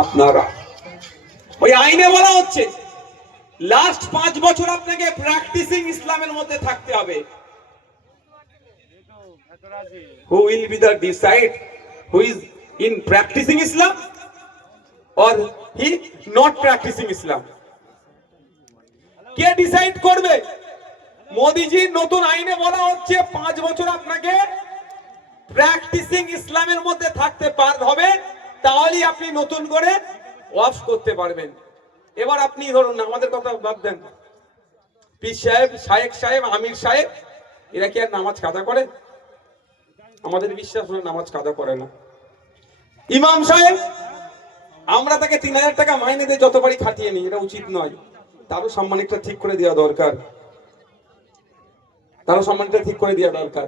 আপনারা ওই আইনে বলা হচ্ছে লাস্ট 5 বছর আপনাকে প্র্যাকটিসিং ইসলামের মধ্যে থাকতে হবে। Who will be the decide who is in practicing Islam or he not practicing Islam? K decide করবে? মোদিজি নতুন আইনে বলা হচ্ছে 5 বছর আপনাকে প্র্যাকটিসিং ইসলামের মধ্যে থাকতে হবে, তাহলেই আপনি নতুন করে ওয়াফ করতে পারবেন। এবার আপনি ধরুন আমাদের কথা বাদ দেন, পীর সাহেব, শায়েখ সাহেব, আমির সাহেব এরা কি আর নামাজ কাজা করে? আমাদের বিশ্বাস হলো নামাজ কাজা করে না। ইমাম সাহেব আমরা তাকে 3000 টাকা মাইনে দিয়ে যত পারি খাটিয়ে নিই, এটা উচিত নয়। তারও সম্মানিকটা ঠিক করে দেওয়া দরকার, তারও সম্মানটা ঠিক করে দেওয়া দরকার।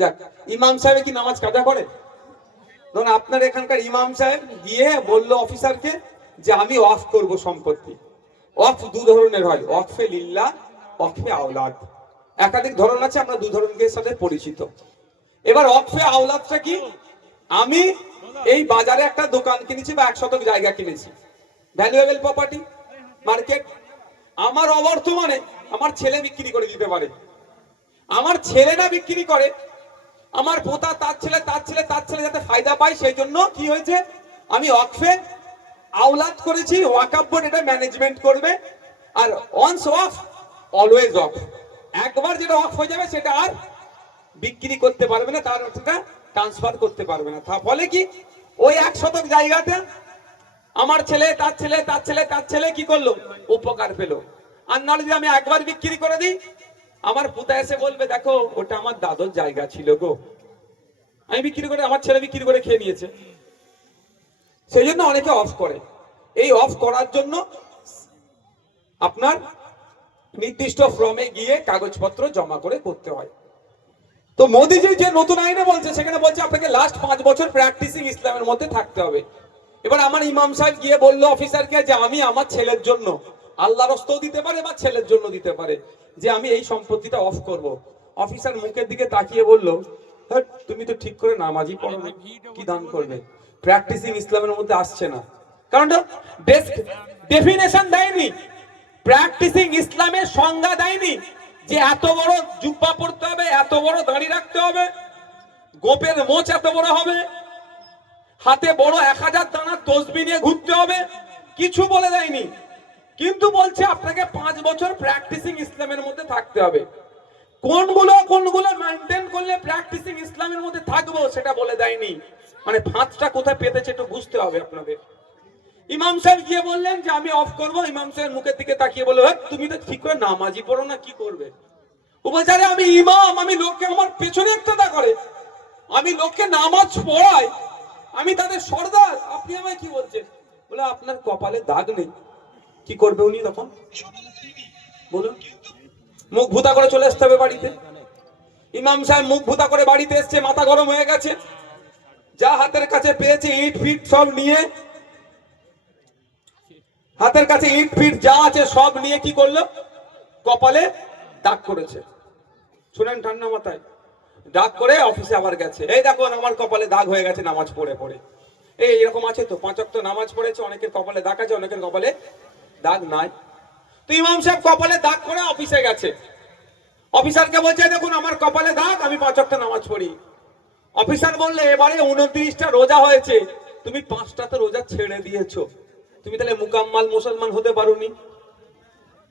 যাক, ইমাম সাহেব কি নামাজ কাজা করে? ধরুন আপনার এখানকার ইমাম সাহেব গিয়ে বললো অফিসারকে যে আমি ওয়াকফ করব সম্পত্তি। ওয়াকফ দু ধরনের হয়, ওয়াকফে লিল্লাহ, ওয়াকফে আওলাদ। একাধিক ধরন আছে, আমরা দু ধরনের সাথে পরিচিত। এবার ওয়াকফে আওলাদটা কি? আমি এই বাজারে একটা দোকান কিনেছি বা 1 শতক জায়গা কিনেছি, ভ্যালুয়েবল প্রপার্টি, মার্কেট। আমার অবর্তমানে আমার ছেলে বিক্রি করে দিতে পারে। আমার ছেলে না বিক্রি করে, আমার পোতা তার ছেলে তার ছেলে তার ছেলে যাতে ফায়দা পায়, সেই জন্য কি হয়েছে আমি ওয়াকফে আওলাদ করেছি। ওয়াকফ বোর্ড এটা ম্যানেজমেন্ট করবে। আর ওয়ান্স ওয়াকফ অলওয়েজ ওয়াকফ, একবার যেটা ওয়াকফ হয়ে যাবে সেটা আর বিক্রি করতে পারবে না, তার অর্থটা ট্রান্সফার করতে পারবে না। তার ফলে কি ওই 1 শতক জায়গাতে আমার ছেলে তার ছেলে তার ছেলে তার ছেলে কি করলো, উপকার পেলো। আর নাহলে যদি আমি একবার বিক্রি করে দিই, আমার পুতা এসে বলবে দেখো ওটা আমার দাদুর জায়গা ছিল গো, আমি বিক্রি করে, আমার ছেলে বিক্রি করে খেয়ে নিয়েছে। সেই জন্য অনেকে অফ করে। এই অফ করার জন্য আপনার নির্দিষ্ট ফর্মে গিয়ে কাগজপত্র জমা করে করতে হয়। তো মোদিজি যে নতুন আইনে বলছে সেখানে বলছে আপনাকে লাস্ট 5 বছর প্র্যাকটিসিং ইসলামের মধ্যে থাকতে হবে। এবার আমার ইমাম সাহেব গিয়ে বললো অফিসারকে যে আমি আমার ছেলের জন্য, আল্লাহর রাস্তাও দিতে পারে বা ছেলের জন্য দিতে পারে, যে আমি এই সম্পত্তিটা অফ করব। অফিসার মুখের দিকে তাকিয়ে বলল, হ্যাঁ তুমি তো ঠিক করে নামাজই পড়ো না, কি দান করবে? প্র্যাকটিসিং ইসলামের মধ্যে আসছে না, কারণ ডেফিনেশন দেয়নি, প্র্যাকটিসিং ইসলামের সংজ্ঞা দেয়নি যে এত বড় জুব্বা পড়তে হবে, এত বড় দাড়ি রাখতে হবে, গোপের মোচ এত বড় হবে, হাতে বড় 1000 দানার তসবিহ নিয়ে ঘুরতে হবে, কিছু বলে দেয়নি। কিন্তু বলছে আপনাকে 5 বছর প্র্যাকটিসিং ইসলামের মধ্যে থাকতে হবে। কোনগুলো মেইনটেইন করলে প্র্যাকটিসিং ইসলামের মধ্যে থাকবো সেটা বলে দেয়নি। মানে ফাঁদটা কোথায় পেতেছে একটু বুঝতে হবে আপনাদের। ইমাম সাহেব গিয়ে বললেন যে আমি অফ করব। ইমাম সাহেব মুখের দিকে তাকিয়ে বলল, তুমি তো ঠিক করে নামাজই পড়ো না, কি করবে? ও বলছে আরে আমি ইমাম, আমি লোককে আমার পেছনে ইক্তদা করে, আমি লোককে নামাজ পড়াই, আমি তাদের সর্দার, আপনি আমায় কি বলছেন? বলে আপনার কপালে দাগ নেই, কি করবে উনি তখন বলুন? মুখ ভুতা করে চলে আসতে হবে বাড়িতে। ইমাম সাহেব মুখ ভুতা করে বাড়িতে এসছে, মাথা গরম হয়ে গেছে, যা হাতের কাছে পেয়েছে ইট ফিট সব নিয়ে, হাতের কাছে ইট ফিট যা আছে সব নিয়ে কি করলো, কপালে দাগ করেছে। শুনেন ঠান্ডা মাথায়, দাগ করে অফিসে আবার গেছে, এই দেখো আমার কপালে দাগ হয়ে গেছে নামাজ পড়ে পড়ে। এই এরকম আছে তো, 5 ওয়াক্ত নামাজ পড়েছে, অনেকের কপালে দাগ আছে, অনেকের কপালে দাগ নাই। তো ইমাম সাহেব কপালে দাগ করে অফিসে গেছে, অফিসারকে বলছে দেখুন আমার কপালে দাগ, আমি 5 ওয়াক্ত নামাজ পড়ি। অফিসার বললে এবারে 29টা রোজা হয়েছে, তুমি 5টাতে রোজা ছেড়ে দিয়েছো, তুমি তাহলে মুকাম্মাল মুসলমান হতে পারোনি।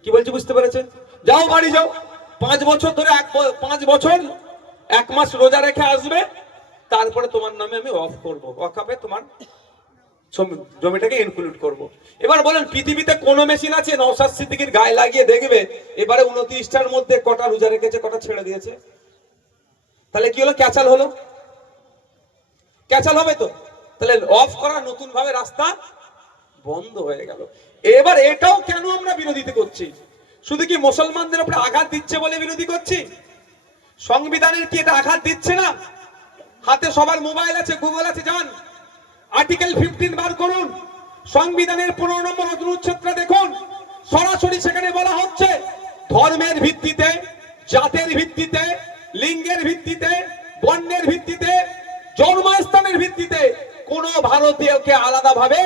কি বলছি বুঝতে পেরেছেন? যাও বাড়ি যাও, 5 বছর ধরে 5 বছর 1 মাস রোজা রেখে আসবে, তারপরে তোমার নামে আমি অফ করবো, ওয়াকফে তোমার জমিটাকে ইনক্লুড করব। এবার বলেন পৃথিবীতে কোন মেশিন আছে নওশাদ সিদ্দিকীর গায়ে লাগিয়ে দেখবে এবারে 29টার মধ্যে কটা রোজা রেখেছে, কটা ছেড়ে দিয়েছে? তাহলে কি হলো? ক্যাচাল হলো, ক্যাচাল হবে তো। তাহলে অফ করা নতুন ভাবে রাস্তা বন্ধ হয়ে গেল। এবার এটাও কেন আমরা বিরোধিতা করছি? শুধু কি মুসলমানদের উপরে আঘাত দিচ্ছে বলে বিরোধী করছি? সংবিধানের কি এটা আঘাত দিচ্ছে না? হাতে সবার মোবাইল আছে, গুগল আছে, যান আর্টিকেল 15 বার করুন, সংবিধানের 15 নম্বর অনুচ্ছেদটা দেখুন, সরাসরি সেখানে বলা হচ্ছে ধর্মের ভিত্তিতে, জাতের ভিত্তিতে, লিঙ্গের ভিত্তিতে, বর্ণের ভিত্তিতে, জন্মস্থানের ভিত্তিতে কোন ভারতীয়কে আলাদাভাবে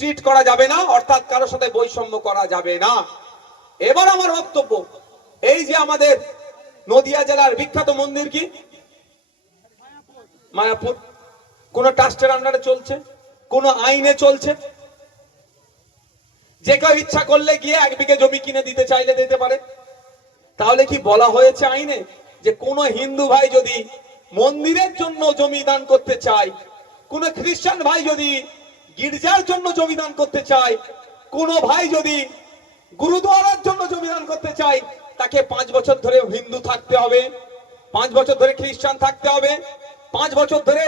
ট্রিট করা যাবে না, অর্থাৎ কারোর সাথে বৈষম্য করা যাবে না। এবার আমার বক্তব্য, এই যে আমাদের নদিয়া জেলার বিখ্যাত মন্দির কি মায়াপুর, কোন ট্রাস্টের আন্ডারে চলছে, কোন আইনে চলছে? যে কেউ ইচ্ছা করলে গিয়ে 1 বিঘে জমি কিনে দিতে চাইলে দিতে পারে। তাহলে কি বলা হয়েছে আইনে যে কোন হিন্দু ভাই যদি মন্দিরের জন্য জমি দান করতে চায়, কোন খ্রিস্টান ভাই যদি গির্জার জন্য জমি দান করতে চায়, কোন ভাই যদি গুরুদ্বারার জন্য জমি দান করতে চায়, তাকে 5 বছর ধরে হিন্দু থাকতে হবে, 5 বছর ধরে খ্রিস্টান থাকতে হবে, 5 বছর ধরে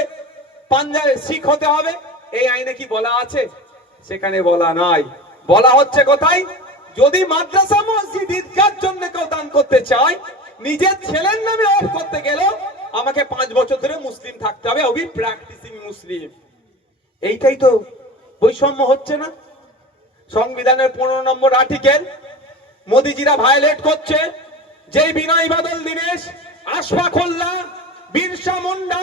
পাঞ্জাবে শিখ হতে হবে? এই আইনে কি বলা আছে? সেখানে বলা নাই। বলা হচ্ছে কোথায়, যদি মাদ্রাসা মসজিদ ঈদগাহর জন্য কেউ দান করতে চায়, নিজের ছেলের নামে অফ করতে গেলেও আমাকে 5 বছর ধরে মুসলিম থাকতে হবে, ওবি প্র্যাকটিসিং মুসলিম। এইটাই তো বৈষম্য হচ্ছে না? সংবিধানের 15 নম্বর আর্টিকেল মোদিজিরা ভায়োলেট করছে। যেই বিনয় বাদল দীনেশ, আশফাক উল্লাহ, বিরসা মুন্ডা,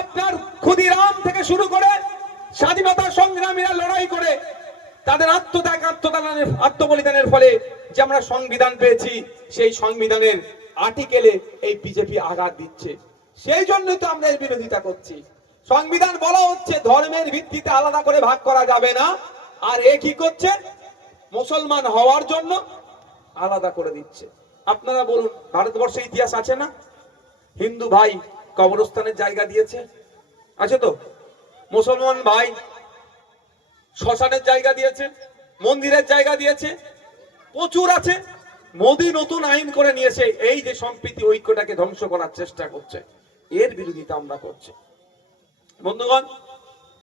আপনার ক্ষুদিরাম থেকে শুরু করে স্বাধীনতা সংগ্রামীরা লড়াই করে তাদের আত্মবলিদানের ফলে যে আমরা সংবিধান পেয়েছি, সেই সংবিধানের আর্টিকেলে এই বিজেপি আঘাত দিচ্ছে। সেই জন্যই তো আমরা এর বিরোধিতা করছি। সংবিধান বলা হচ্ছে ধর্মের ভিত্তিতে আলাদা করে ভাগ করা যাবে না, আর এ কি করছে, মুসলমান হওয়ার জন্য আলাদা করে দিচ্ছে। আপনারা বলুন, ভারতবর্ষের ইতিহাস আছে না? হিন্দু ভাই কবরস্থানের জায়গা দিয়েছে, আছে তো? মুসলমান ভাই শ্মশানের জায়গা দিয়েছে, মন্দিরের জায়গা দিয়েছে, প্রচুর আছে। মোদি নতুন আইন করে নিয়েছে, এই যে সম্প্রীতি ঐক্যটাকে ধ্বংস করার চেষ্টা করছে, এর বিরোধিতা আমরা করছি। বন্ধুগণ,